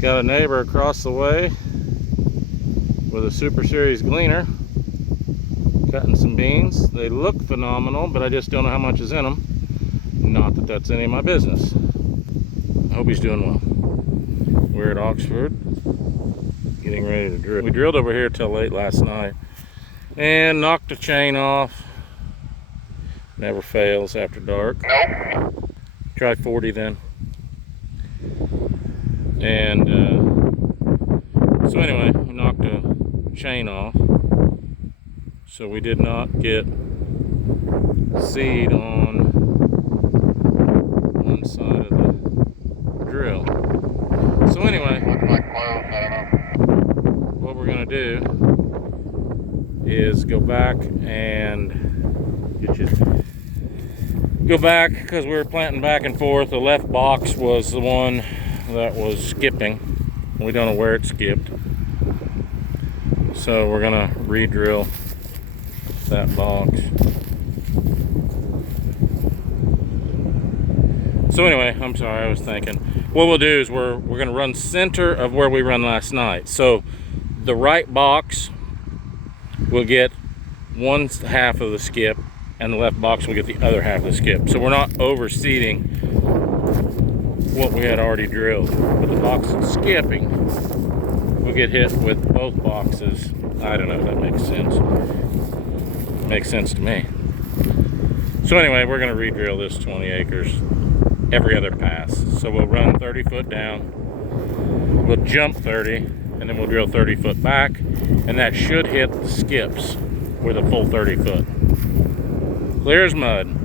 Got a neighbor across the way with a Super Series gleaner cutting some beans. They look phenomenal, but I just don't know how much is in them. Not that that's any of my business. I hope he's doing well. We're at Oxford, getting ready to drill. We drilled over here till late last night and knocked the chain off. Never fails after dark. Nope. Try 40 then. And so anyway, we knocked the chain off. So we did not get seed on one side of the drill. So anyway, what we're gonna do is go back and because we were planting back and forth. The left box was the one that was skipping. We don't know where it skipped. So we're gonna re-drill that box. So anyway, I'm sorry, I was thinking. What we'll do is we're gonna run center of where we run last night. So the right box will get one half of the skip, and the left box will get the other half of the skip. So we're not overseeding what we had already drilled. But the box that's skipping will get hit with both boxes. I don't know if that makes sense. Makes sense to me. So anyway, we're gonna re-drill this 20 acres every other pass. So we'll run 30 foot down, we'll jump 30, and then we'll drill 30 foot back, and that should hit the skips with a full 30 foot. Clear as mud.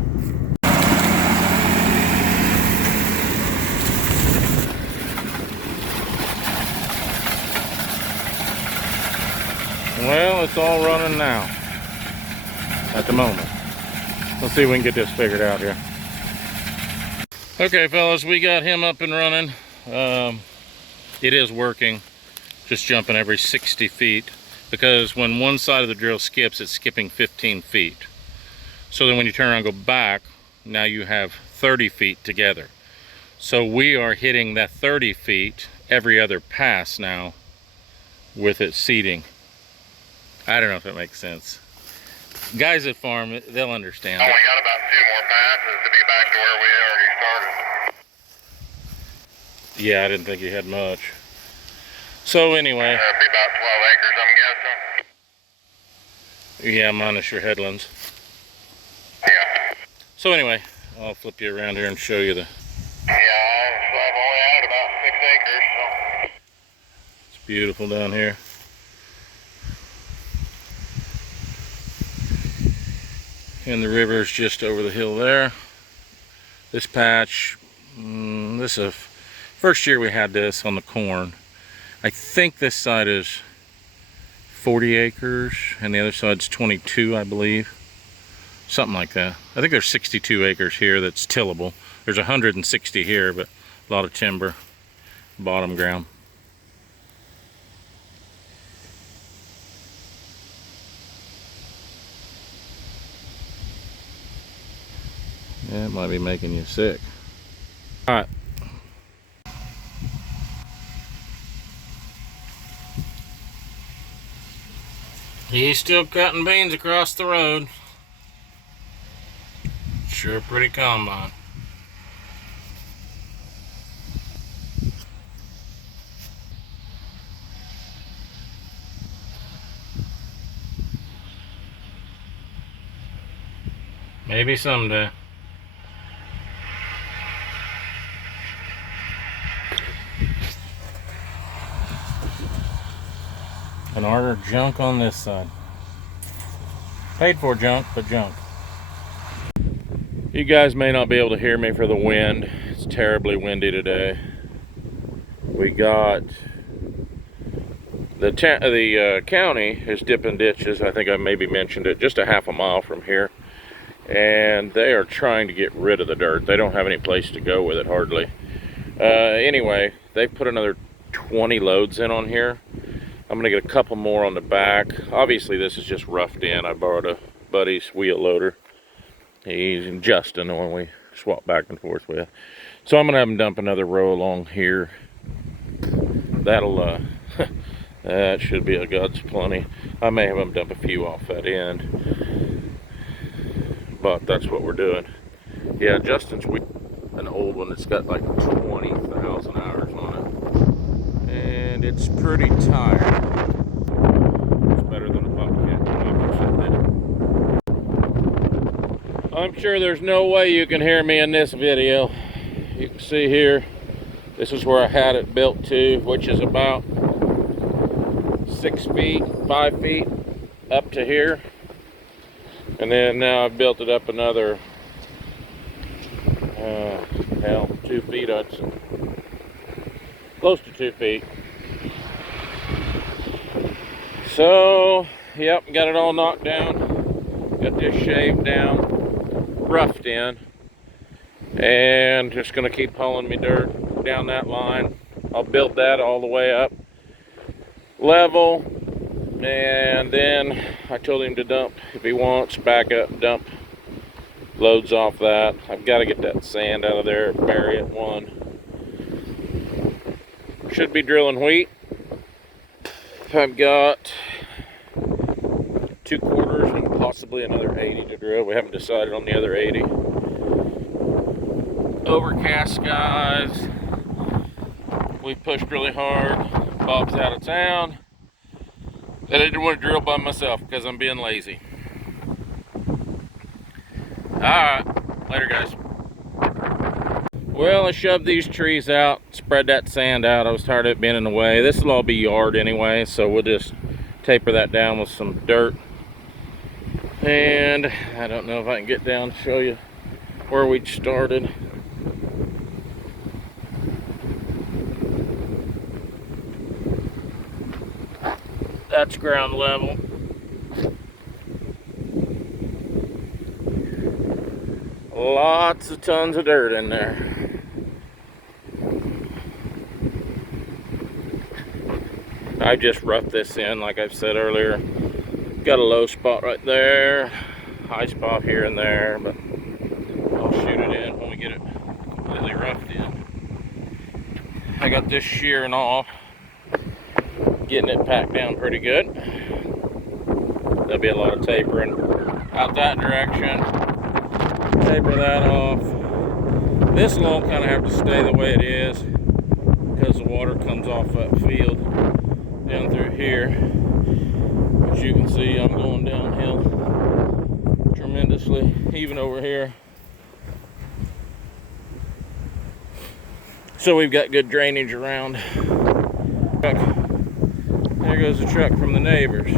Well, it's all running now at the moment. Let's see if we can get this figured out here. Okay, fellas, we got him up and running. It is working, just jumping every 60 feet, because when one side of the drill skips, it's skipping 15 feet. So then when you turn around and go back, now you have 30 feet together. So we are hitting that 30 feet every other pass now with it seeding. I don't know if that makes sense. Guys that farm, they'll understand. We got about 2 more passes to be back to where we already started. Yeah, I didn't think you had much. So anyway. That'd be about 12 acres, I'm guessing. Yeah, minus your headlands. Yeah. So anyway, I'll flip you around here and show you the... Yeah, so I've only added about 6 acres, so... It's beautiful down here. And the river's just over the hill there. This patch, this is first year we had this on the corn. I think this side is 40 acres and the other side's 22, I believe. Something like that. I think there's 62 acres here that's tillable. There's 160 here, but a lot of timber, bottom ground. Yeah, it might be making you sick. All right. He's still cutting beans across the road. Sure pretty combine. Maybe someday. An order junk on this side. Paid for junk, but junk. You guys may not be able to hear me for the wind. It's terribly windy today. We got the county is dipping ditches. I think I maybe mentioned it, just a half a mile from here. And they are trying to get rid of the dirt. They don't have any place to go with it hardly. Anyway, they've put another 20 loads in on here. I'm gonna get a couple more on the back. Obviously this is just roughed in. I borrowed a buddy's wheel loader. He's Justin, the one we swap back and forth with. So I'm gonna have him dump another row along here. that'll that should be a God's plenty. I may have them dump a few off that end, but that's what we're doing. Yeah, Justin's an old one that's got like 20,000 hours on it, and it's pretty tired. It's better than a Bobcat 20% did. I'm sure there's no way you can hear me in this video. You can see here, this is where I had it built to, which is about 6 feet, 5 feet up to here. And then now I've built it up another, 2 feet, I'd say. Close to 2 feet. So, yep, got it all knocked down. Got this shaved down, roughed in. And just gonna keep hauling me dirt down that line. I'll build that all the way up level, and then I told him to dump if he wants, back up, dump loads off that. I've got to get that sand out of there, bury it one. Should be drilling wheat. I've got 2 quarters and possibly another 80 to drill. We haven't decided on the other 80. Overcast skies. We pushed really hard. Bob's out of town. And I didn't want to drill by myself because I'm being lazy. Alright, later guys. Well, I shoved these trees out, spread that sand out. I was tired of it being in the way. This will all be yard anyway, so we'll just taper that down with some dirt. And I don't know if I can get down to show you where we started. That's ground level. Lots of tons of dirt in there. I just roughed this in like I've said earlier. Got a low spot right there, high spot here and there, but I'll shoot it in when we get it completely roughed in. I got this shearing off, getting it packed down pretty good. There'll be a lot of tapering out that direction. Taper that off. This will all kind of have to stay the way it is because the water comes off that field down through here. As you can see, I'm going downhill tremendously, even over here. So we've got good drainage around. There goes the truck from the neighbors.